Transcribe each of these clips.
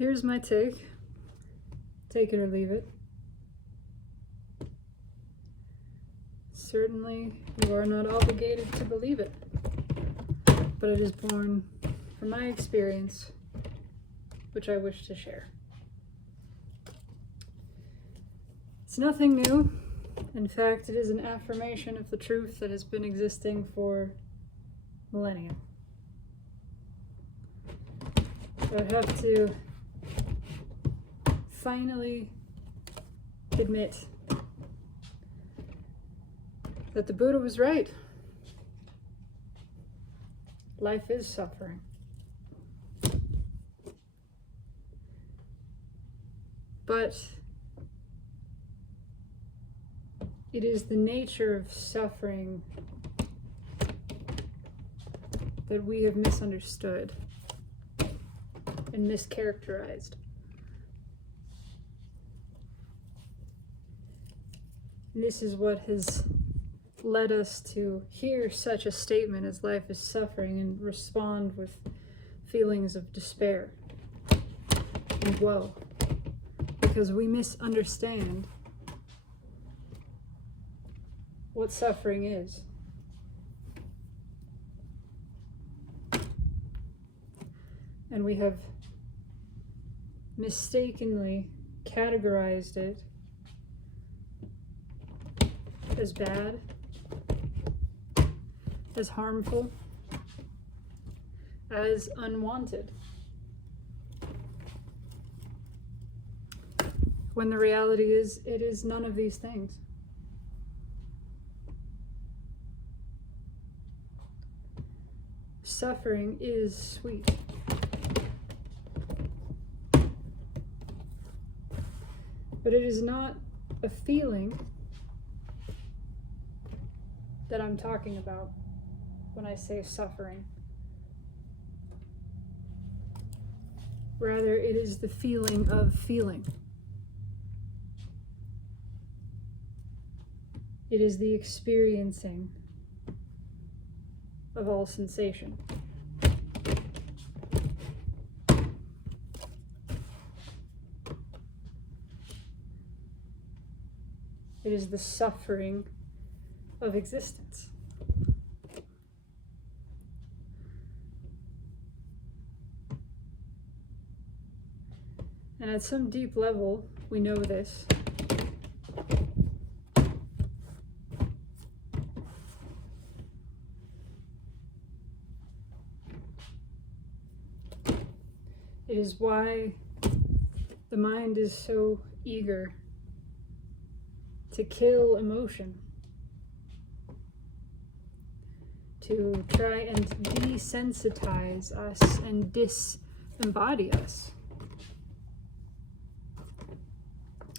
Here's my take. Take it or leave it. Certainly, you are not obligated to believe it, but it is born from my experience, which I wish to share. It's nothing new. In fact, it is an affirmation of the truth that has been existing for millennia. I would have to finally admit that the Buddha was right. Life is suffering. But it is the nature of suffering that we have misunderstood and mischaracterized. This is what has led us to hear such a statement as life is suffering and respond with feelings of despair and woe, because we misunderstand what suffering is. And we have mistakenly categorized it as bad, as harmful, as unwanted. When the reality is, it is none of these things. Suffering is sweet. But it is not a feeling that I'm talking about when I say suffering. Rather, it is the feeling of feeling. It is the experiencing of all sensation. It is the suffering of existence. And at some deep level, we know this. It is why the mind is so eager to kill emotion, to try and desensitize us and disembody us.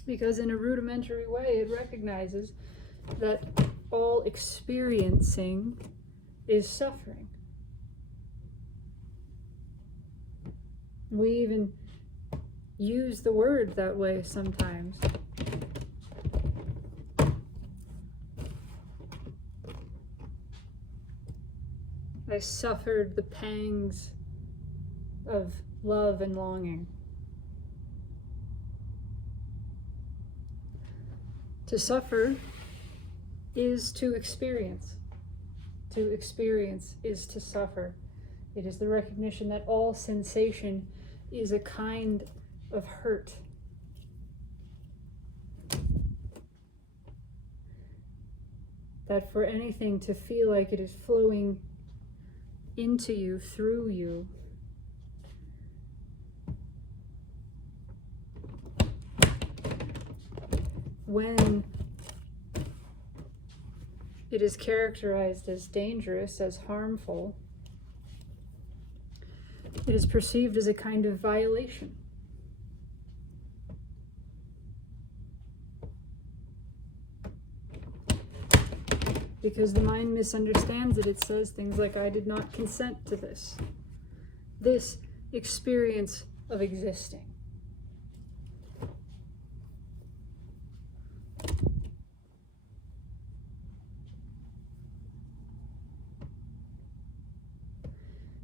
Because in a rudimentary way, it recognizes that all experiencing is suffering. We even use the word that way sometimes. I suffered the pangs of love and longing. To suffer is to experience. To experience is to suffer. It is the recognition that all sensation is a kind of hurt. That for anything to feel like it is flowing into you, through you, when it is characterized as dangerous, as harmful, it is perceived as a kind of violation. Because the mind misunderstands it. It says things like, I did not consent to this. This experience of existing.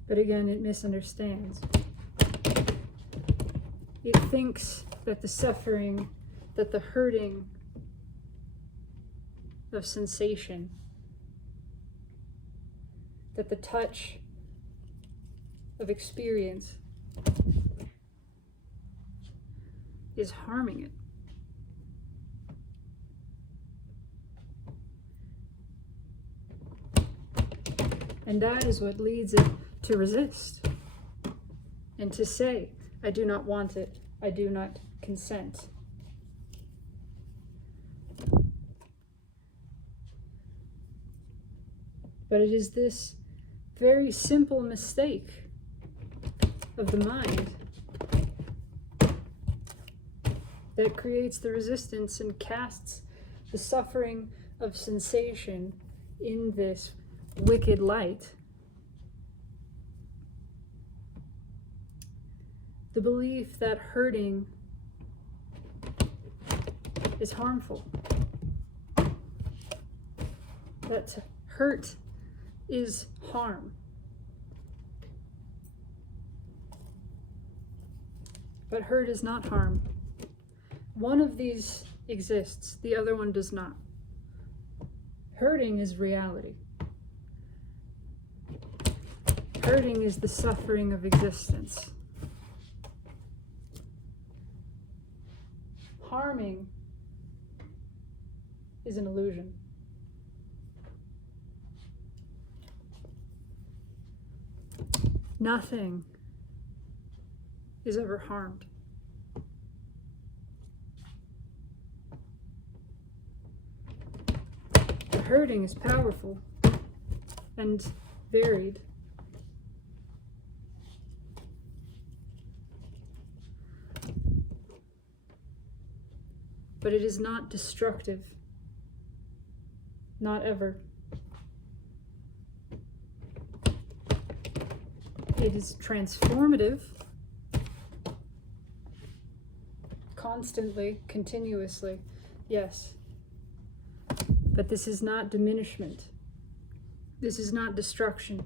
But again, it misunderstands. It thinks that the suffering, that the hurting of sensation, that the touch of experience is harming it. And that is what leads it to resist and to say, I do not want it, I do not consent. But it is this very simple mistake of the mind that creates the resistance and casts the suffering of sensation in this wicked light. The belief that hurting is harmful, that hurt is harm. But hurt is not harm. One of these exists, the other one does not. Hurting is reality. Hurting is the suffering of existence. Harming is an illusion. Nothing is ever harmed. The hurting is powerful and varied. But it is not destructive. Not ever. It is transformative. Constantly, continuously, yes. But this is not diminishment. This is not destruction.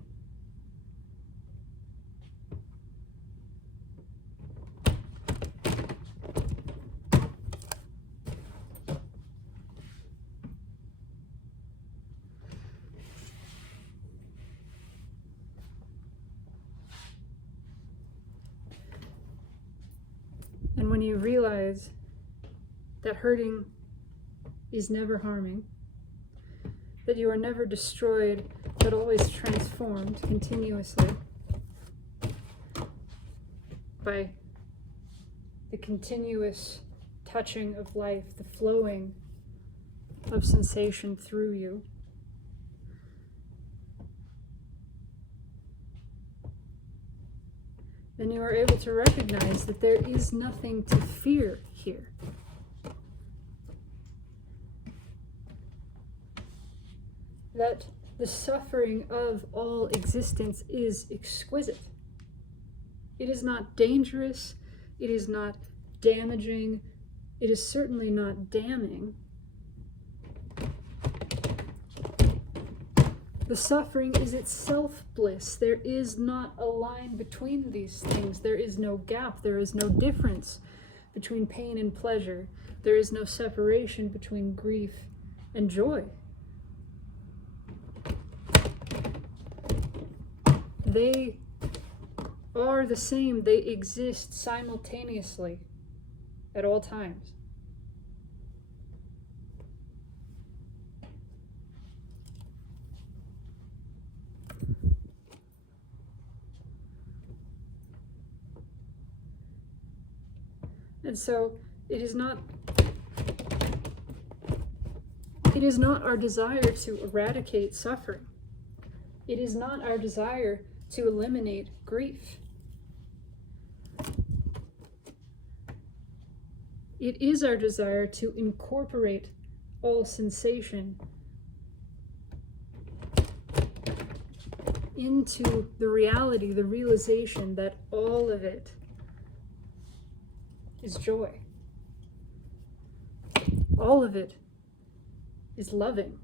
And when you realize that hurting is never harming, that you are never destroyed, but always transformed continuously by the continuous touching of life, the flowing of sensation through you, then you are able to recognize that there is nothing to fear here. That the suffering of all existence is exquisite. It is not dangerous, it is not damaging, it is certainly not damning. The suffering is itself bliss. There is not a line between these things. There is no gap. There is no difference between pain and pleasure. There is no separation between grief and joy. They are the same. They exist simultaneously at all times. And so it is not our desire to eradicate suffering. It is not our desire to eliminate grief. It is our desire to incorporate all sensation into the reality, the realization that all of it is joy. All of it is loving.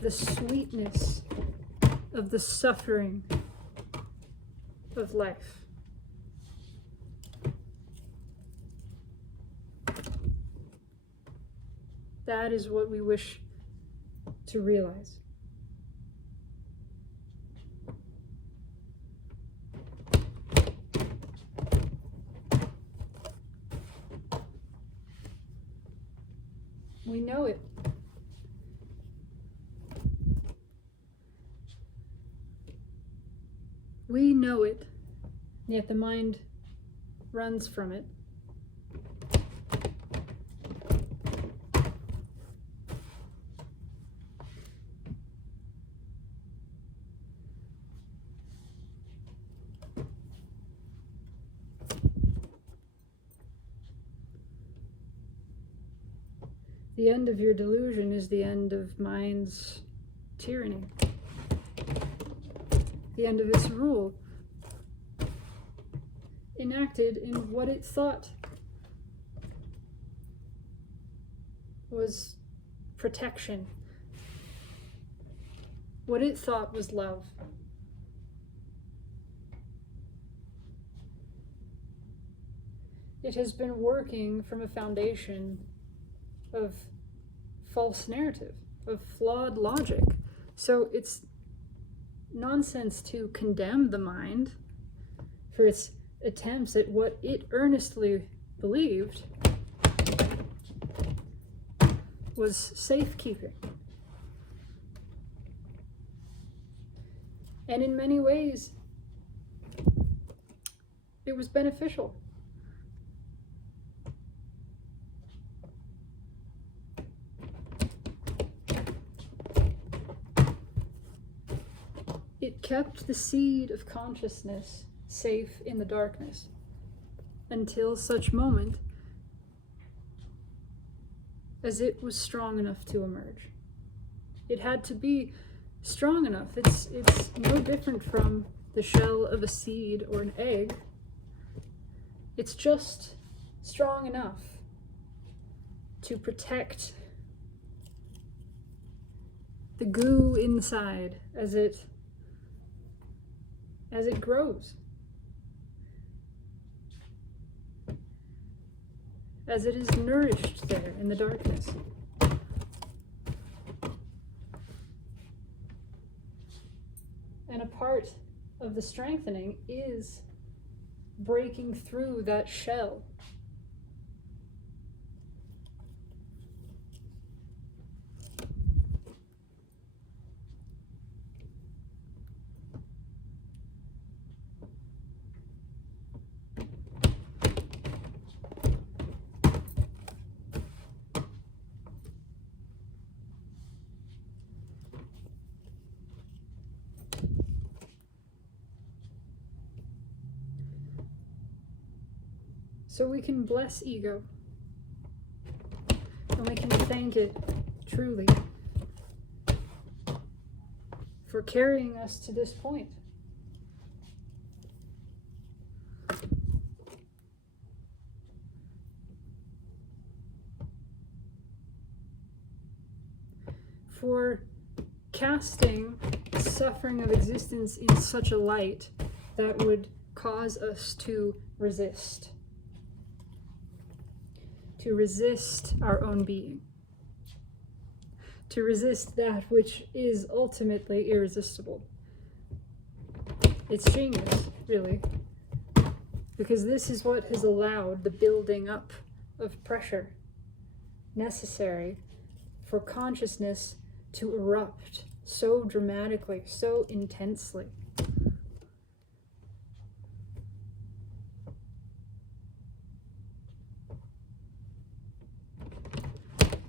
The sweetness of the suffering of life. That is what we wish to realize. We know it. We know it, yet the mind runs from it. The end of your delusion is the end of mind's tyranny, the end of its rule, enacted in what it thought was protection, what it thought was love. It has been working from a foundation of false narrative, of flawed logic. So it's nonsense to condemn the mind for its attempts at what it earnestly believed was safekeeping. And in many ways, it was beneficial. It kept the seed of consciousness safe in the darkness until such moment as it was strong enough to emerge. It had to be strong enough. It's no different from the shell of a seed or an egg. It's just strong enough to protect the goo inside as it grows, as it is nourished there in the darkness. And a part of the strengthening is breaking through that shell. So we can bless ego, and we can thank it truly for carrying us to this point. For casting the suffering of existence in such a light that would cause us to resist our own being, to resist that which is ultimately irresistible. It's genius, really, because this is what has allowed the building up of pressure necessary for consciousness to erupt so dramatically, so intensely.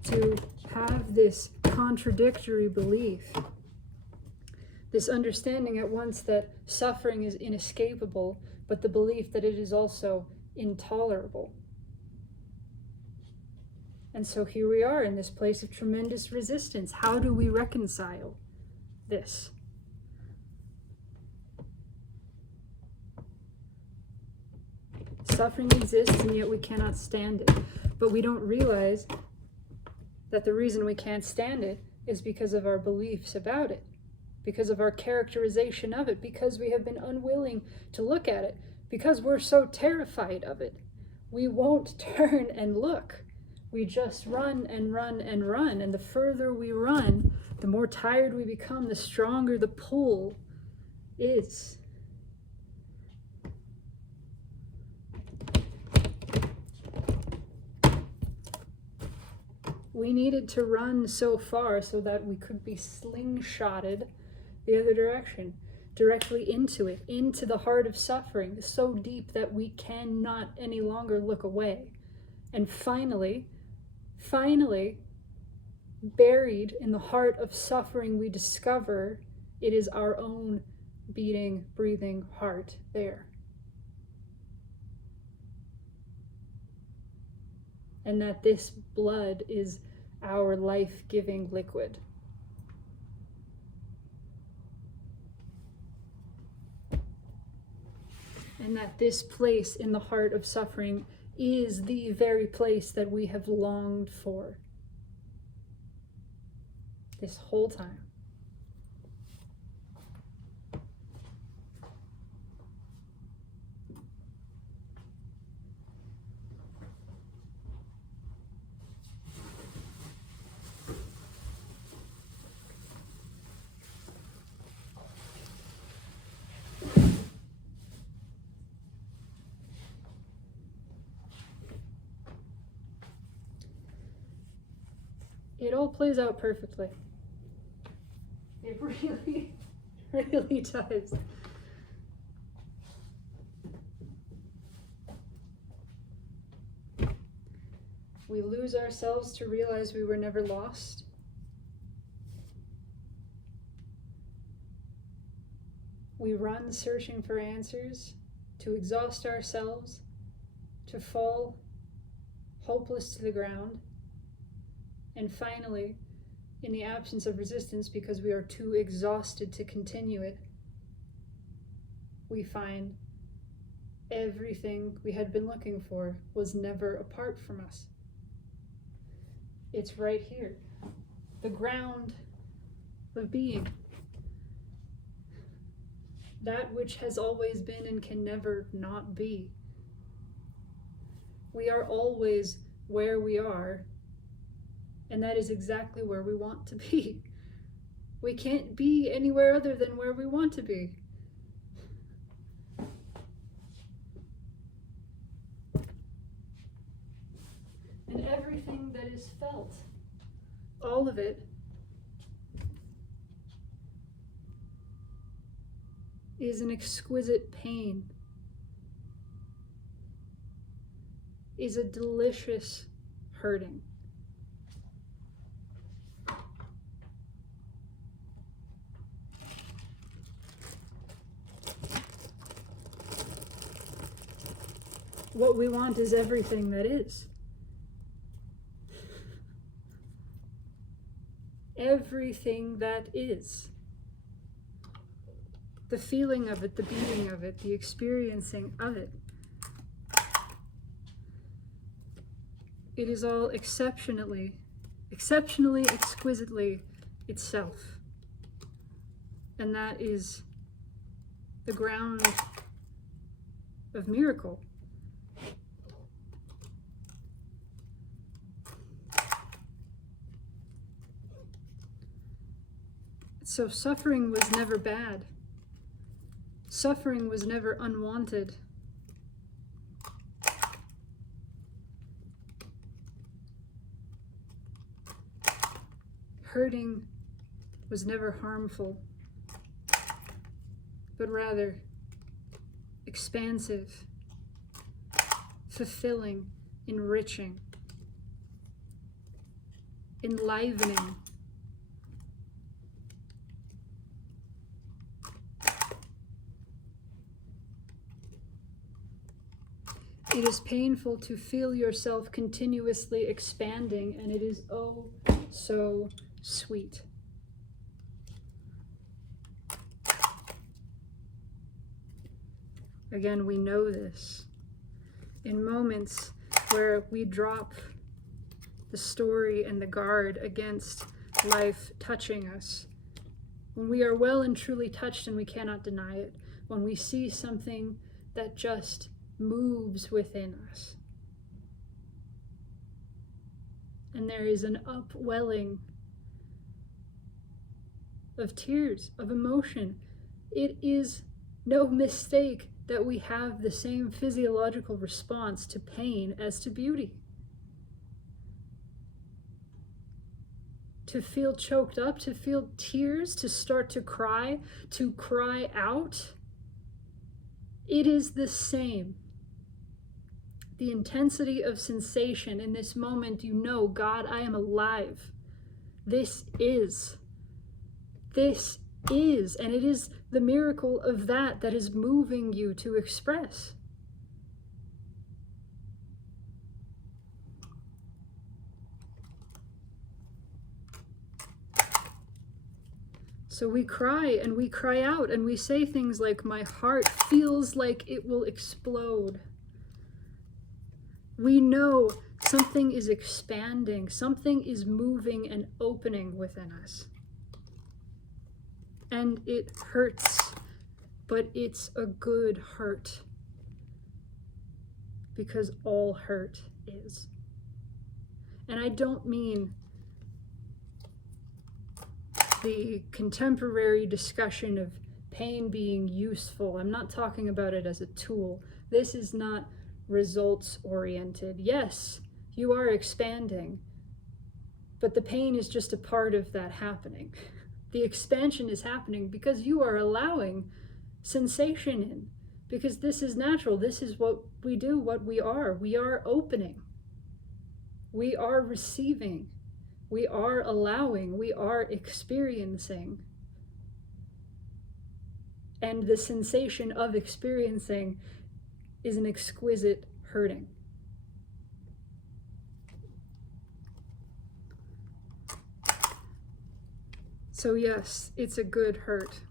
To have this contradictory belief, this understanding at once that suffering is inescapable, but the belief that it is also intolerable. And so here we are in this place of tremendous resistance. How do we reconcile this? Suffering exists, and yet we cannot stand it. But we don't realize that the reason we can't stand it is because of our beliefs about it, because of our characterization of it, because we have been unwilling to look at it, because we're so terrified of it. We won't turn and look. We just run and run and run. And the further we run, the more tired we become, the stronger the pull is. We needed to run so far so that we could be slingshotted the other direction, directly into it, into the heart of suffering, so deep that we cannot any longer look away. And finally, buried in the heart of suffering, we discover it is our own beating, breathing heart there. And that this blood is our life-giving liquid. And that this place in the heart of suffering is the very place that we have longed for this whole time. It all plays out perfectly. It really, really does. We lose ourselves to realize we were never lost. We run searching for answers, to exhaust ourselves, to fall hopeless to the ground. And finally, in the absence of resistance, because we are too exhausted to continue it, we find everything we had been looking for was never apart from us. It's right here, the ground of being. That which has always been and can never not be. We are always where we are, and that is exactly where we want to be. We can't be anywhere other than where we want to be. And everything that is felt, all of it, is an exquisite pain, is a delicious hurting. What we want is everything that is. Everything that is. The feeling of it, the beating of it, the experiencing of it. It is all exceptionally, exquisitely itself. And that is the ground of miracle. So suffering was never bad. Suffering was never unwanted. Hurting was never harmful, but rather expansive, fulfilling, enriching, enlivening. It is painful to feel yourself continuously expanding, and it is oh so sweet. Again, we know this. In moments where we drop the story and the guard against life touching us, When we are well and truly touched and we cannot deny it. When we see something that just moves within us. And there is an upwelling of tears, of emotion. It is no mistake that we have the same physiological response to pain as to beauty. To feel choked up, to feel tears, to start to cry out, it is the same. The intensity of sensation in this moment, you know, God, I am alive. This is, and it is the miracle of that is moving you to express. So we cry and we cry out and we say things like, my heart feels like it will explode. We know something is expanding, something is moving and opening within us. And it hurts, but it's a good hurt. Because all hurt is. And I don't mean the contemporary discussion of pain being useful. I'm not talking about it as a tool. This is not results oriented. Yes, you are expanding, but the pain is just a part of that happening. The expansion is happening because you are allowing sensation in, because this is natural. This is what we do, what we are. We are opening. We are receiving. We are allowing, we are experiencing. And the sensation of experiencing is an exquisite hurting. So yes, it's a good hurt.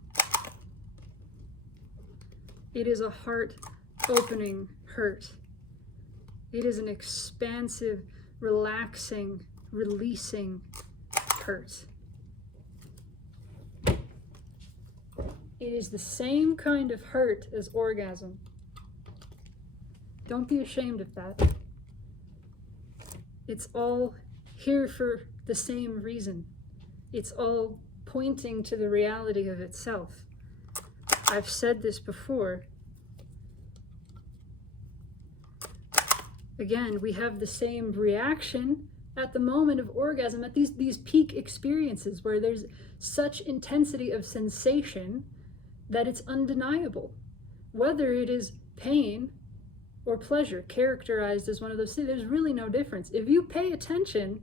It is a heart-opening hurt. It is an expansive, relaxing, releasing hurt. It is the same kind of hurt as orgasm. Don't be ashamed of that. It's all here for the same reason. It's all pointing to the reality of itself. I've said this before. Again, we have the same reaction at the moment of orgasm, at these peak experiences where there's such intensity of sensation that it's undeniable. Whether it is pain or pleasure, characterized as one of those things, there's really no difference. If you pay attention,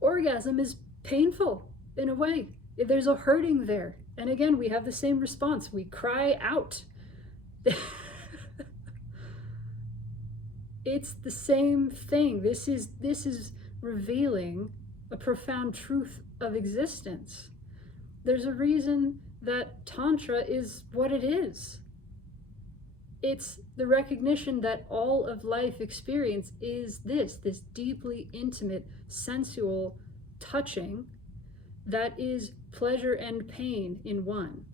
orgasm is painful in a way. If there's a hurting there. And again, we have the same response. We cry out. It's the same thing. This is revealing a profound truth of existence. There's a reason that Tantra is what it is. It's the recognition that all of life experience is this deeply intimate, sensual touching that is pleasure and pain in one.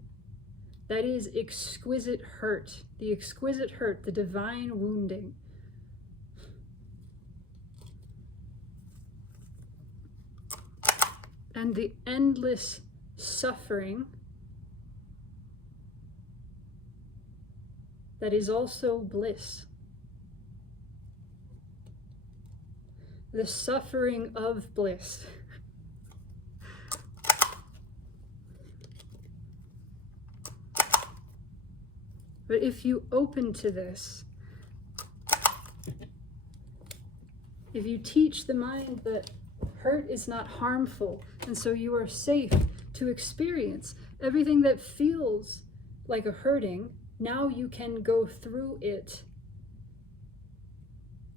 That is exquisite hurt, the exquisite hurt, the divine wounding. And the endless suffering that is also bliss. The suffering of bliss. But if you open to this, if you teach the mind that hurt is not harmful, and so you are safe to experience everything that feels like a hurting, now you can go through it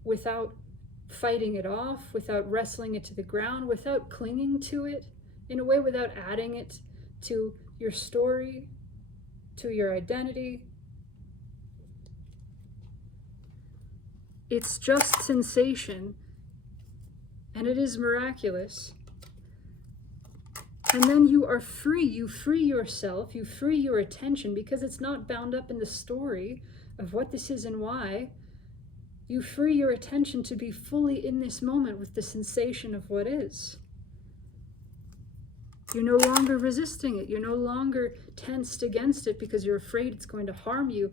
without fighting it off, without wrestling it to the ground, without clinging to it, in a way without adding it to your story, to your identity. It's just sensation, and it is miraculous. And then you are free. You free yourself. You free your attention because it's not bound up in the story of what this is and why. You free your attention to be fully in this moment with the sensation of what is. You're no longer resisting it. You're no longer tensed against it because you're afraid it's going to harm you.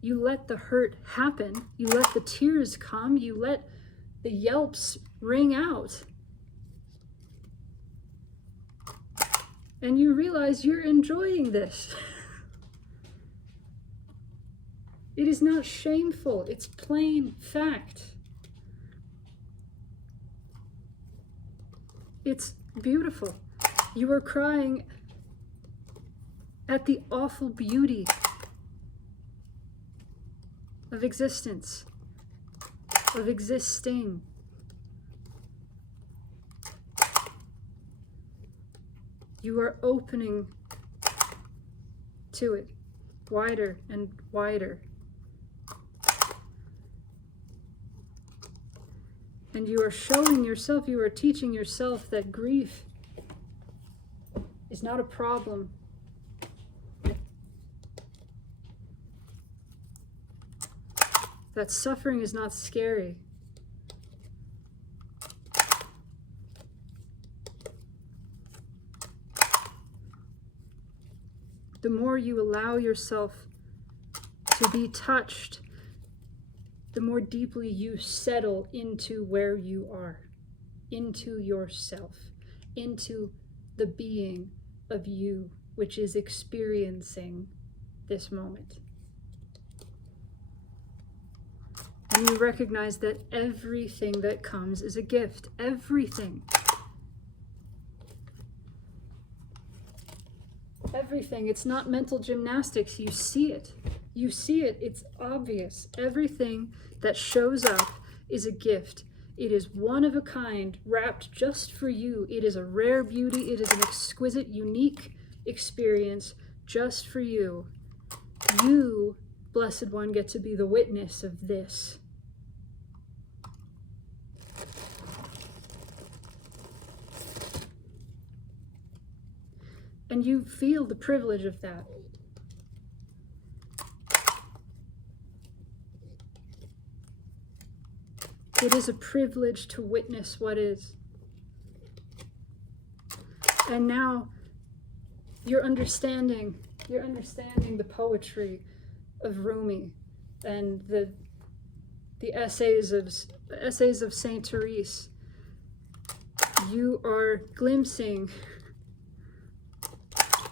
You let the hurt happen. You let the tears come. You let the yelps ring out. And you realize you're enjoying this. It is not shameful. It's plain fact. It's beautiful. You are crying at the awful beauty of existence, of existing. You are opening to it wider and wider. And you are showing yourself, you are teaching yourself that grief is not a problem. That suffering is not scary. The more you allow yourself to be touched, the more deeply you settle into where you are, into yourself, into the being of you, which is experiencing this moment. And you recognize that everything that comes is a gift. Everything. Everything. It's not mental gymnastics. You see it. You see it. It's obvious. Everything that shows up is a gift. It is one of a kind, wrapped just for you. It is a rare beauty. It is an exquisite, unique experience just for you. You, Blessed One, get to be the witness of this. And you feel the privilege of that. It is a privilege to witness what is. And now you're understanding the poetry of Rumi and the essays of Saint Therese. You are glimpsing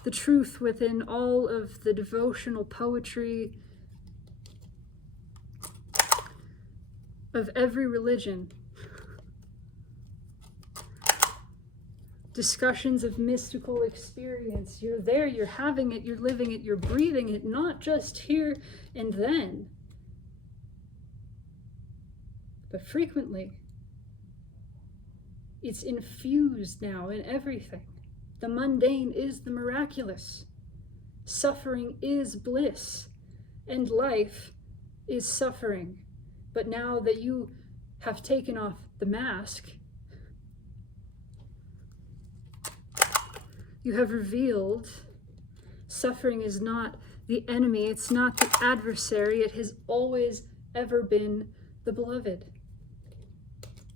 the truth within all of the devotional poetry of every religion. Discussions of mystical experience. You're there, you're having it, you're living it, you're breathing it, not just here and then, but frequently. It's infused now in everything. The mundane is the miraculous. Suffering is bliss, and life is suffering. But now that you have taken off the mask, you have revealed suffering is not the enemy, it's not the adversary, it has always ever been the beloved.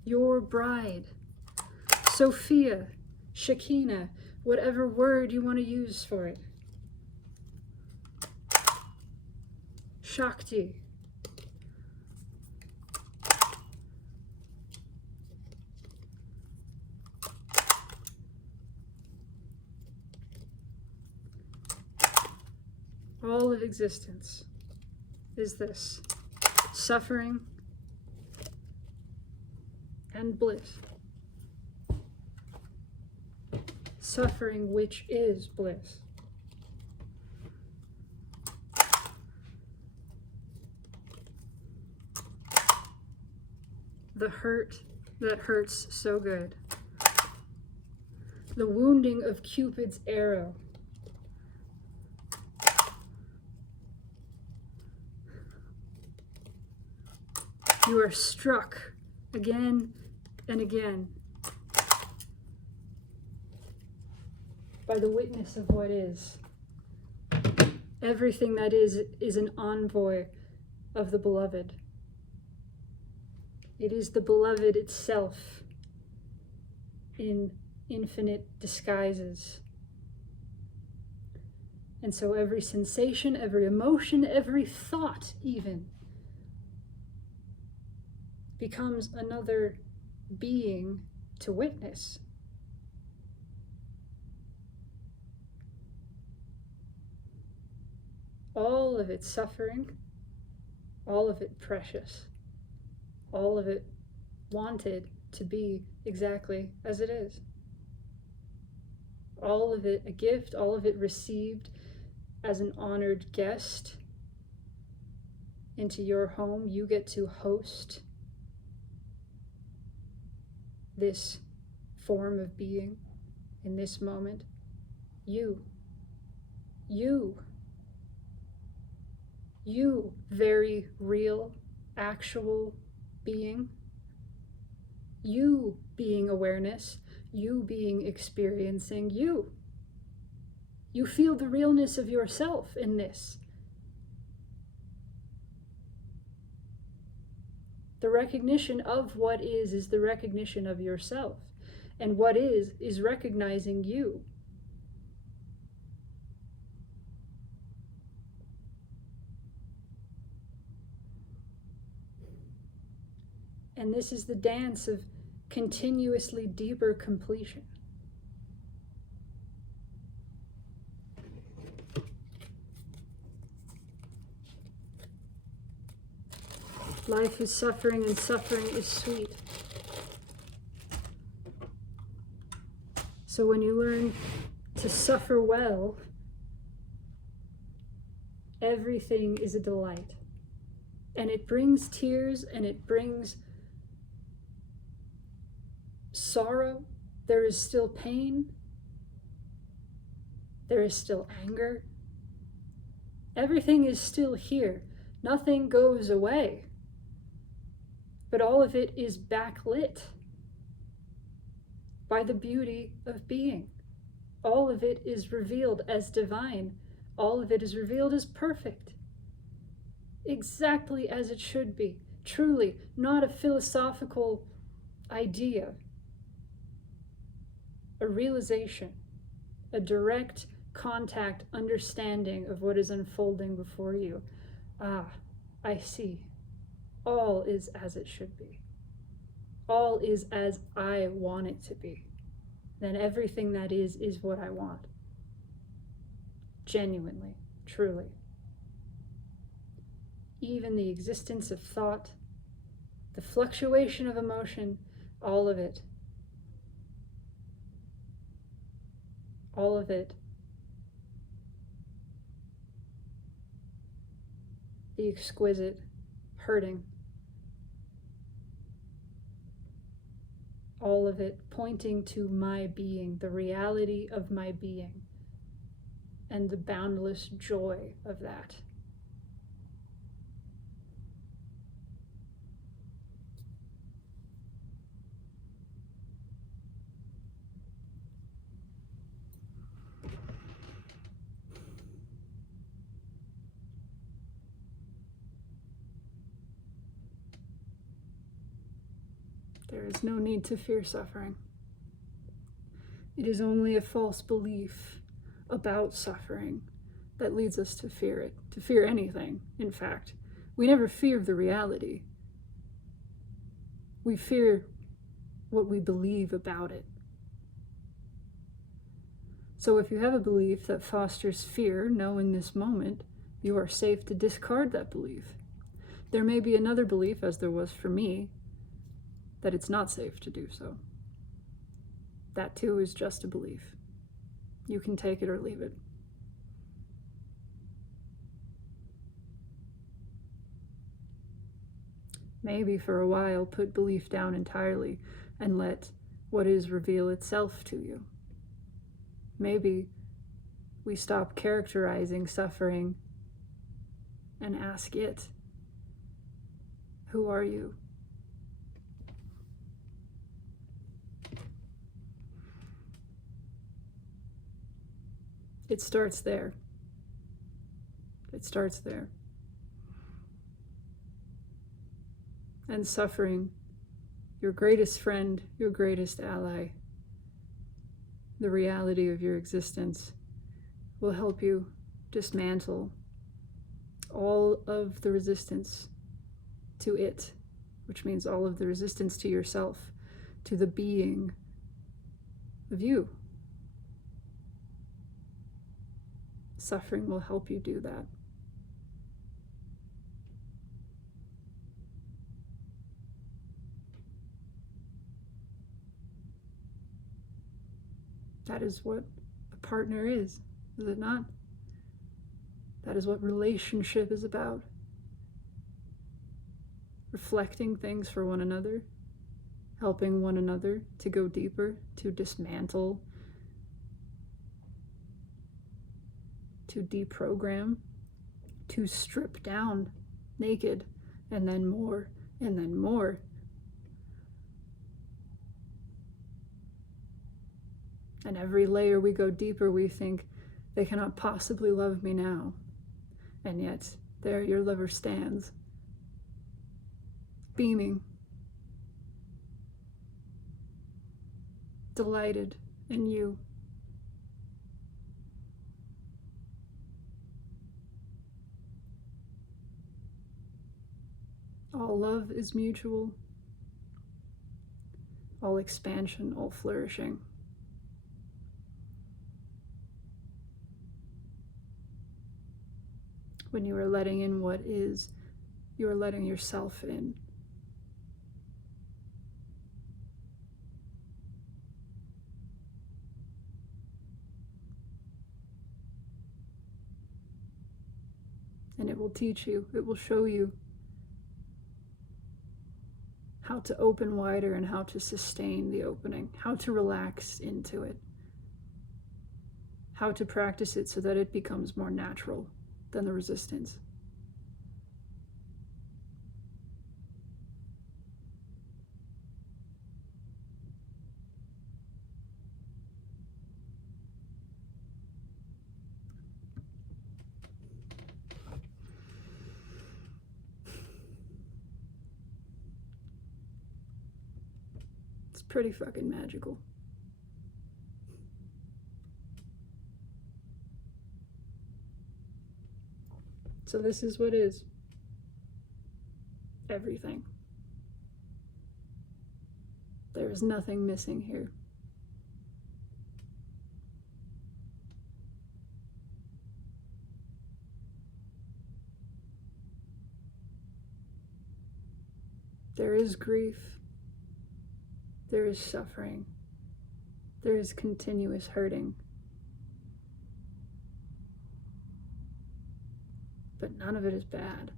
Your bride, Sophia, Shekinah, whatever word you want to use for it. Shakti. All of existence is this: suffering and bliss. Suffering, which is bliss. The hurt that hurts so good. The wounding of Cupid's arrow. You are struck again and again. by the witness of what is. Everything that is an envoy of the beloved. It is the beloved itself in infinite disguises. And so every sensation, every emotion, every thought even becomes another being to witness. All of it suffering, all of it precious, all of it wanted to be exactly as it is. All of it a gift, all of it received as an honored guest into your home. You get to host this form of being in this moment. You, very real, actual being. You being awareness, you being experiencing you. You feel the realness of yourself in this. The recognition of what is the recognition of yourself. And what is recognizing you. And this is the dance of continuously deeper completion. Life is suffering and suffering is sweet. So when you learn to suffer well, everything is a delight. And it brings tears and it brings sorrow. There is still pain. There is still anger. Everything is still here. Nothing goes away. But all of it is backlit by the beauty of being. All of it is revealed as divine. All of it is revealed as perfect. Exactly as it should be. Truly, not a philosophical idea. A realization. A direct contact understanding of what is unfolding before you. Ah, I see. All is as it should be. All is as I want it to be. Then everything that is what I want. Genuinely, truly. Even the existence of thought, the fluctuation of emotion, all of it. All of it. The exquisite, hurting. All of it pointing to my being, the reality of my being, and the boundless joy of that. There is no need to fear suffering. It is only a false belief about suffering that leads us to fear it, to fear anything, in fact. We never fear the reality. We fear what we believe about it. So if you have a belief that fosters fear, know in this moment you are safe to discard that belief. There may be another belief, as there was for me, that it's not safe to do so. That too is just a belief. You can take it or leave it. Maybe for a while put belief down entirely and let what is reveal itself to you. Maybe we stop characterizing suffering and ask it, who are you? It starts there. It starts there. And suffering, your greatest friend, your greatest ally, the reality of your existence, will help you dismantle all of the resistance to it, which means all of the resistance to yourself, to the being of you. Suffering will help you do that. That is what a partner is it not? That is what relationship is about. Reflecting things for one another, helping one another to go deeper, to dismantle, to deprogram, to strip down naked, and then more, and then more. And every layer we go deeper, we think, they cannot possibly love me now. And yet, there your lover stands, beaming, delighted in you. All love is mutual, all expansion, all flourishing. When you are letting in what is, you are letting yourself in. And it will teach you, it will show you how to open wider and how to sustain the opening, how to relax into it, how to practice it so that it becomes more natural than the resistance. It's pretty fucking magical. So this is what is everything. There is nothing missing here. There is grief. There is suffering. There is continuous hurting. But none of it is bad.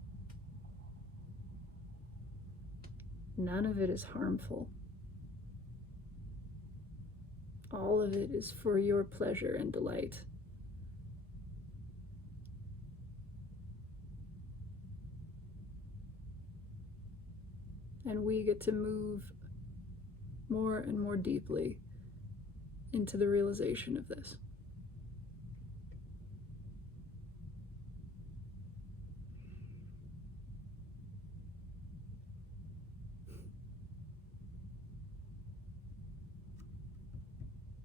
None of it is harmful. All of it is for your pleasure and delight. And we get to move more and more deeply into the realization of this.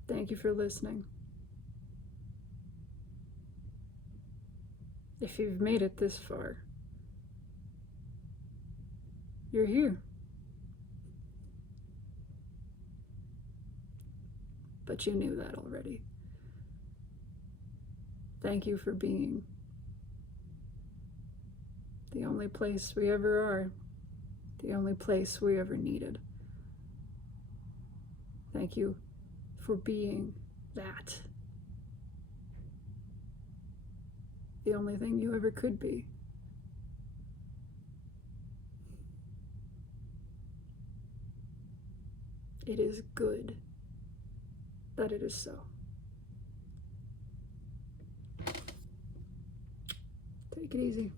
Thank you for listening. If you've made it this far, you're here. But you knew that already. Thank you for being the only place we ever are, the only place we ever needed. Thank you for being that. The only thing you ever could be. It is good that it is so. Take it easy.